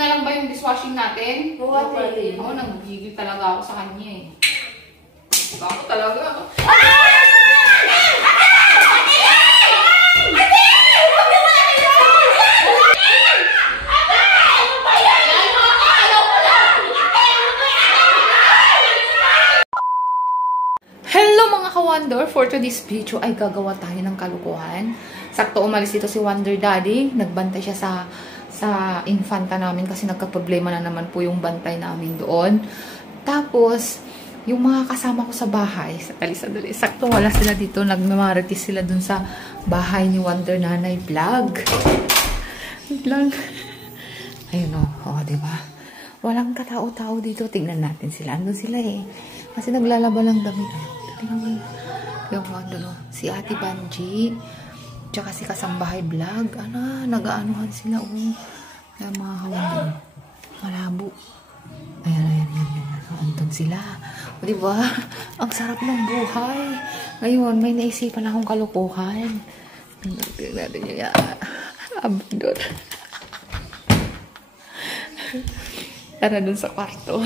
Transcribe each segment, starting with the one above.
na lang ba yung dishwashing natin? Oo, ate. Ako, nagigigil talaga ako sa kanya eh. Diba ako talaga? Hello mga ka-Wonder! For today's video ay gagawa tayo ng kalukuhan. Sakto umalis dito si Wonder Daddy. Nagbantay siya sa infanta namin kasi nagka-problema na naman po yung bantay namin doon. Tapos, yung mga kasama ko sa bahay, sadali. Sakto wala sila dito. Nagmamarites sila dun sa bahay ni Wonder Nanay Vlog. Wait lang. Ayun o, diba? Walang katao-tao dito. Tingnan natin sila. Andun sila eh. Kasi naglalaba lang damit. Yung doon, si Ate Banji, tsaka si Kasambahay Vlog. Nag-aanuhan sila. Kaya mga kawan, malabo. Ayan. Andun sila. O diba? Ang sarap ng buhay. Ngayon, may naisipan akong kalukuhan. Tingnan natin yun. Abdol. Tara dun sa kwarto.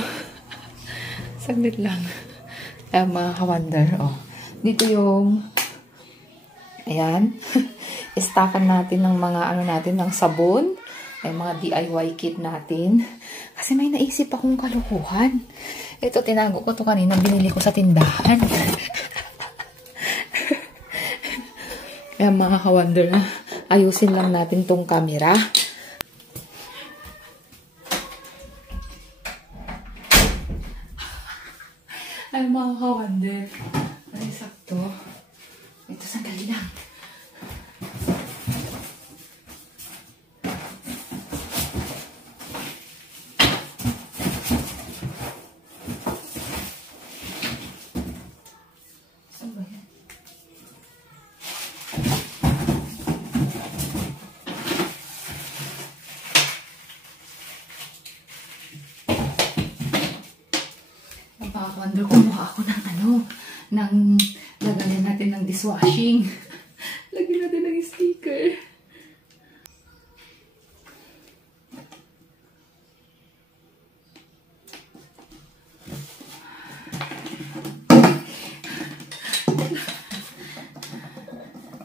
Saglit lang. Mga ka-Wonder, dito yung ayan, istakan natin ng mga ng sabon, ay mga DIY kit natin. Kasi may naisip akong kalukuhan. Ito, tinago ko to kanina, binili ko sa tindahan. Kaya mga ka-Wonder, ayusin lang natin tong camera. Ay, mga ka-Wonder. Ay, sakto. Ito, sandali lang. Saan ba yan? Wonder, kumuha ako ng lagyan natin ng dishwashing. Lagyan natin ng sticker.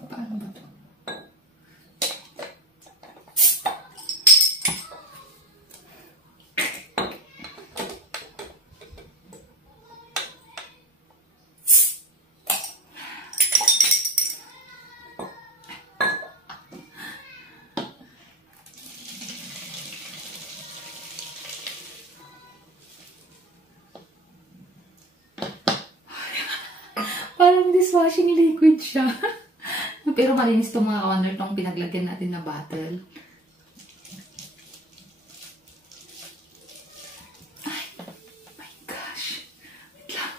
Paano ba ito? Parang dishwashing liquid siya. Pero malinis itong mga ka-Wonder itong pinaglagyan natin na bottle. Ay, my gosh. Wait lang.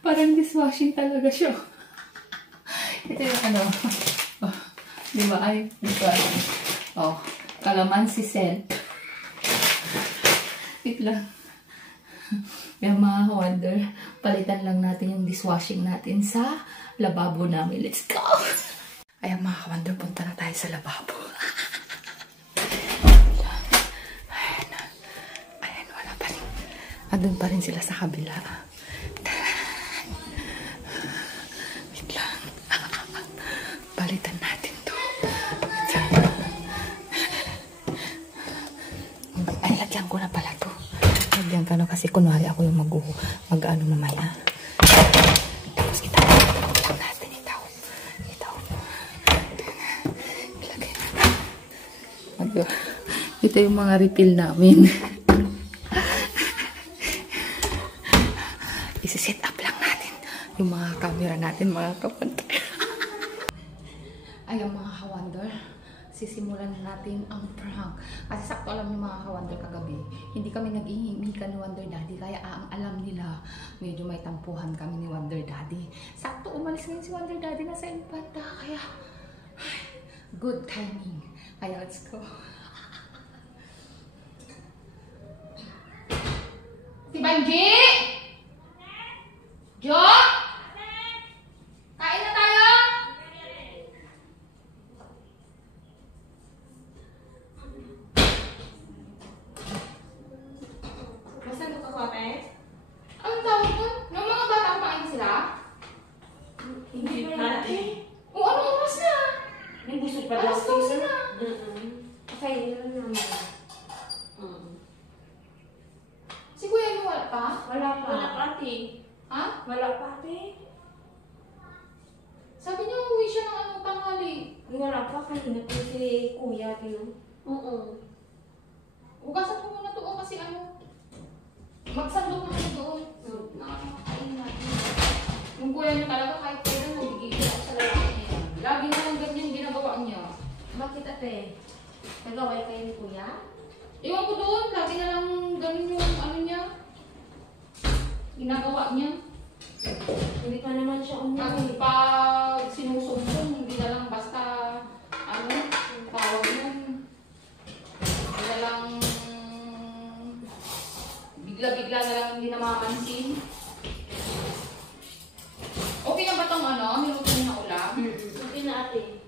Parang dishwashing talaga siya. Ito yung diba? Ay, diba? Calamansi scent. Wait lang. Kaya mga ka-Wonder, palitan lang natin yung dishwashing natin sa lababo namin. Let's go! Ayan mga ka-Wonder, punta na tayo sa lababo. Ayan, wala pa rin. Andun pa rin sila sa kabila. Palitan natin to. Ay, lagyan ko na pala to. Lagyan ka na kasi kunwari ako yung mag-ano mamaya. Tapos itaw lang natin. Itaw. Ilagay natin. Ito yung mga refill namin. Isi-set up lang natin yung mga camera natin, mga kapantay. Ayan mga ka-Wonder, sisimulan natin ang prank. Kasi sakto alam niyo mga ka-Wonder kagabi, hindi kami nag-ihimikan ni Wonder Daddy. Kaya ang alam nila, medyo may tampuhan kami ni Wonder Daddy. Sakto umalis ngayon si Wonder Daddy na sa Infanta. Kaya, ay, good timing. Kaya let's go. Si Banji! Jo! Kain na tayo! Masan ka ko, ate? Anong tawag mo? Nung mga bata kumain sila? Hindi pa ate. O, anong oras na? May busog pa daw. Alas 12 na. Okay, yun naman. Si Kuya mo wala pa? Wala pa. Wala pa ate. Ha? Wala pa ate. Sabi niya uwi siya ng ano, tanghali. Wala pa. Kanina po si kuya ate. Oo. Ugasan mo muna to kasi ano. Magsandok na siya doon. Nakakain natin. Yung kuya niya talaga kahit kailan nagigigil ako sa lalaki niya. Lagi na lang ganyan ginagawa niya. Bakit ate? Nagaway kayo ni kuya? Iwan ko doon, lagi na lang ganun yung ano niya. Ginagawa niya. Hindi pa naman siya umuwi. Pag sinusumpong, hindi na lang basta ano, tawag yun. Hindi na lang bigla-bigla na lang hindi namamansin. Okay na ba itong ano? Niluto na ulam? Okay na ate.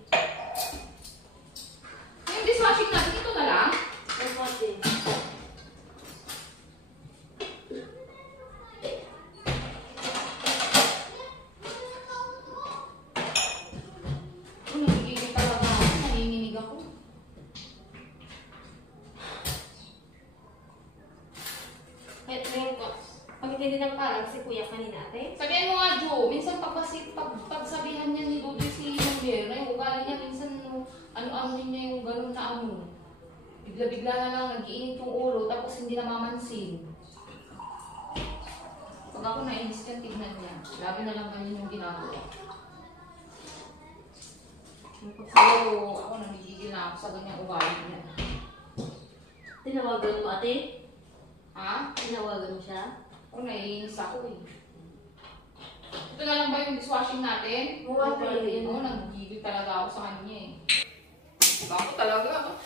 Yung dishwashing natin, ito na lang? Opo ate. Nagigigil talaga ako. Nanginginig ako. Kahit ngayon ko. Bakit hindi nang parang si kuya kanina ate? Sabihin mo nga, Jo, minsan pagsabihan niya ni Dudoy si Javier, na yung ugali niya, minsan ano-ano niya yung gano'n na ano. Bigla-bigla na lang nag-iinit yung ulo, tapos hindi namamansin. Pag ako nainis ka, tignan niya. Lagi na lang ganyan yung ginagawa. So, ako nanggigigil na ako sa ganyang ugali niya. Tinawagan mo ate? Ha? Tinawagan mo siya? Ako naiinis ako eh. Ito na lang ba yung dishwashing natin? Oo, ate. Oo, nanggigil talaga ako sa kanya eh. Ako talaga.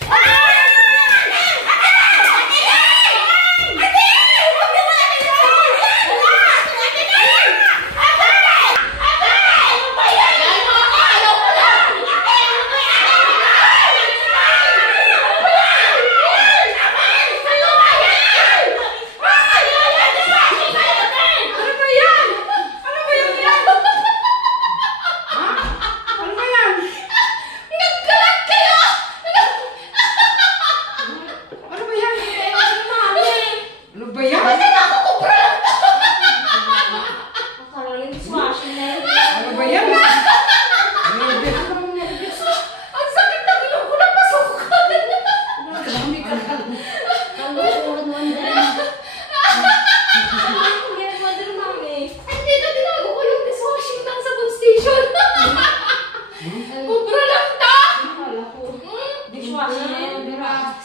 Dishwashing na yun, di ba?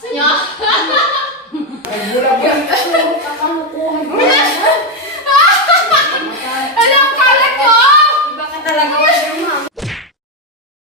Ay, bulag yan.